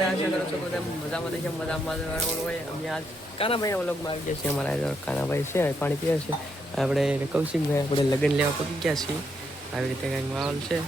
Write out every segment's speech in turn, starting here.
બધા આશા કરો છો કે બધા મજામાં દેશે મજામાં હોય. અમે આજ કાનાભાઈના વ્લોગમાં આવી ગયા છીએ. અમારા કાનાભાઈ છે પાણી પીએ છે. આપણે કૌશિકભાઈ આપણે લગ્ન લેવા પહોંચી ગયા છીએ. આવી રીતે કંઈક માહોલ છે.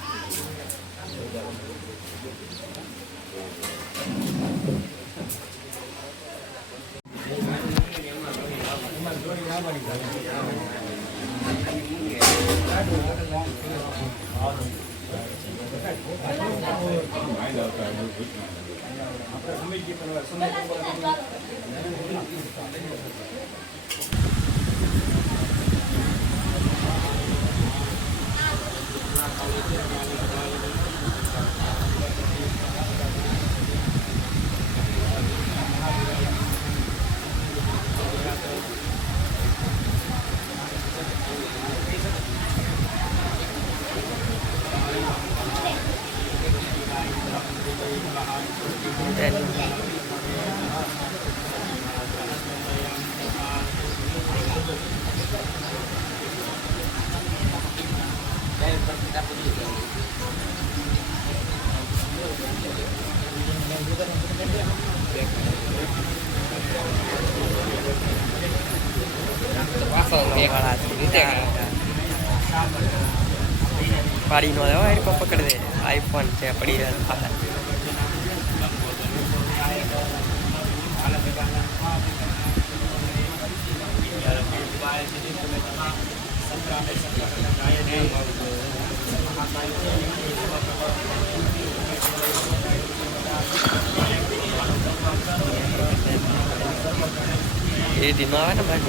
પાડી નો લેવા એરકો પકડી દે. આઈફોન છે પડી રહ્યા. એ દિનો આવે ને ભાઈ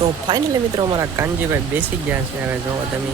તો ફાઇનલી મિત્રો અમારા કાનજીભાઈ બેસી ગયા છે. હવે જોવો તમે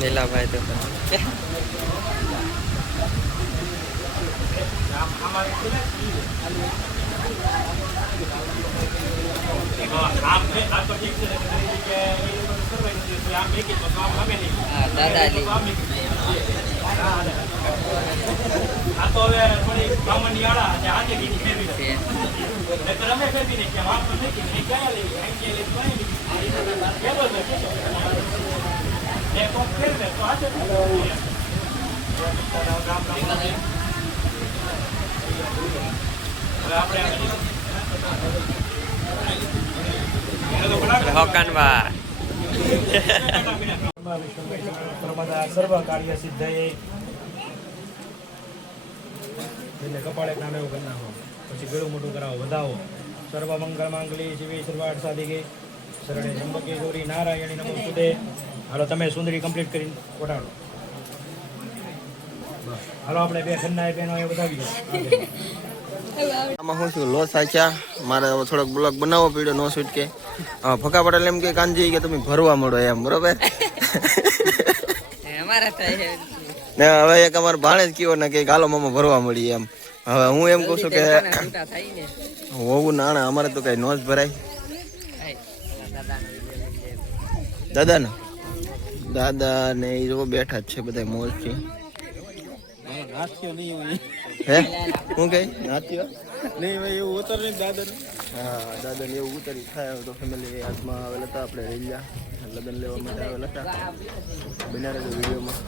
નીલા ભાઈ તો હોકાનવા સર્વ કાર્ય સિદ્ધયે એટલે કપાળે નામે એવું કરી નાખો, પછી ગળું મોટું કરાવો, વધાવો. સર્વ મંગળ માંગલી શિવે સર્વાર્થ સાધિકે શરણે ત્રંબકે ગૌરી નારાયણી નમોસ્તુતે. હાલો તમે સુંદરી કમ્પ્લીટ કરીને કોટાડો. હાલો આપણે બે ઘરના બહેનો એ બતાવી દો. આમાં હું છું લોસ આચ્યા મારે હવે થોડોક બ્લોગ બનાવવો પડ્યો નો શૂટ કે ફકા પટેલ એમ કે કાનજી કે તમે ભરવા મળો એમ બરોબર ને હવે એક અમારે ભાણે જ કયો ને કે હાલો મામા ભરવા મળી એમ હવે હું એમ કહું છું કે હોવું નાણા અમારે તો કઈ નોંધ ભરાય દાદા ને એ જો બેઠા જ છે બધા મોજથી હે હું કઈ નાચ્યો નહીં ભાઈ એવું ઉતર નહીં દાદા હા દાદા ને એવું ઉતરી થાય તો ફેમિલી હાથમાં આવેલા હતા આપણે રેલિયા લગ્ન લેવા માટે આવેલા હતા બનાવે તો વિડીયોમાં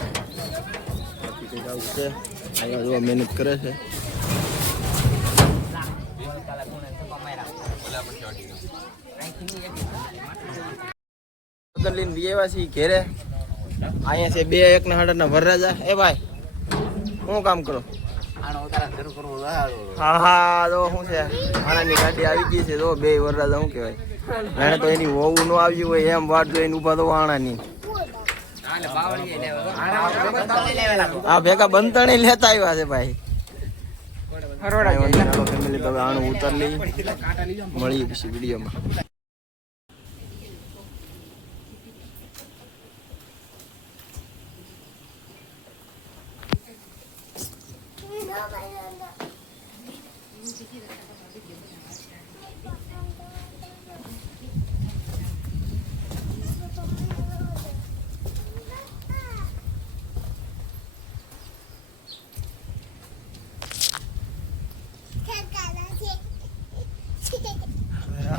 બાકી કંઈક આવું છે અહીંયા જોવા મહેનત કરે છે લગ્ન લઈને વિયેવા છીએ ઘેરે અહીંયા છે 2 1 ના હાડરના વરરાજા એ ભાઈ શું કામ કરો હા હા તો શું છે આનાની ગાડી આવી ગઈ છે તો 2 વરરાજા શું કહેવાય એને તો એની હોવું ન આવ્યું હોય એમ વાટ જોઈને ઉભા તો આણાની આ ભેગા બંધણી લેતા આવ્યા છે ભાઈ ફેમિલી તો આણું ઉતરલી મળીએ પછી વિડીયોમાં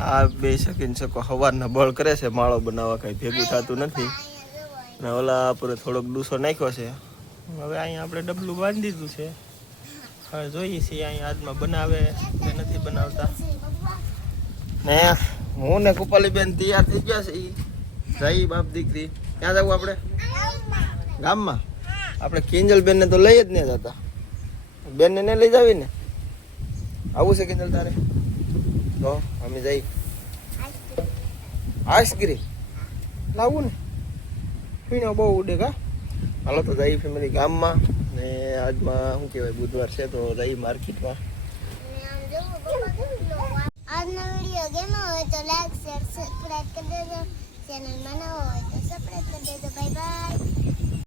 આ બે શકીન શકો હવારના બળ કરે છે માળો બનાવવા કઈ ભેગું થતું નથી ને ઓલા પર થોડોક ડૂસો નાખ્યો છે હવે અહીંયા આપણે ડબલું બાંધી દીધું છે હવે જોઈએ છીએ અહીંયા હાથમાં બનાવે કે નથી બનાવતા ને હું ને કૃપાલી બેન તૈયાર થઈ ગયા છે જઈ બાપ દીકરી ક્યાં જવું આપણે ગામમાં આપણે કિંજલ બેન ને તો લઈ જ નહીં જતા બેન ને લઈ જાવી ને આવું છે કિંજલ તારે તો અમે જઈ આઈસ્ક્રીમ લાવું ને પીણો બહુ ઉડે કા હાલો તો જઈ ફેમિલી ગામમાં ને આજમાં શું કહેવાય બુધવાર છે તો જઈ માર્કેટમાં આજનો વિડીયો ગમ્યો હોય તો લાઈક શેર સબસ્ક્રાઇબ કરી દેજો ચેનલમાં નવો હોય તો સબસ્ક્રાઇબ કરી દેજો બાય બાય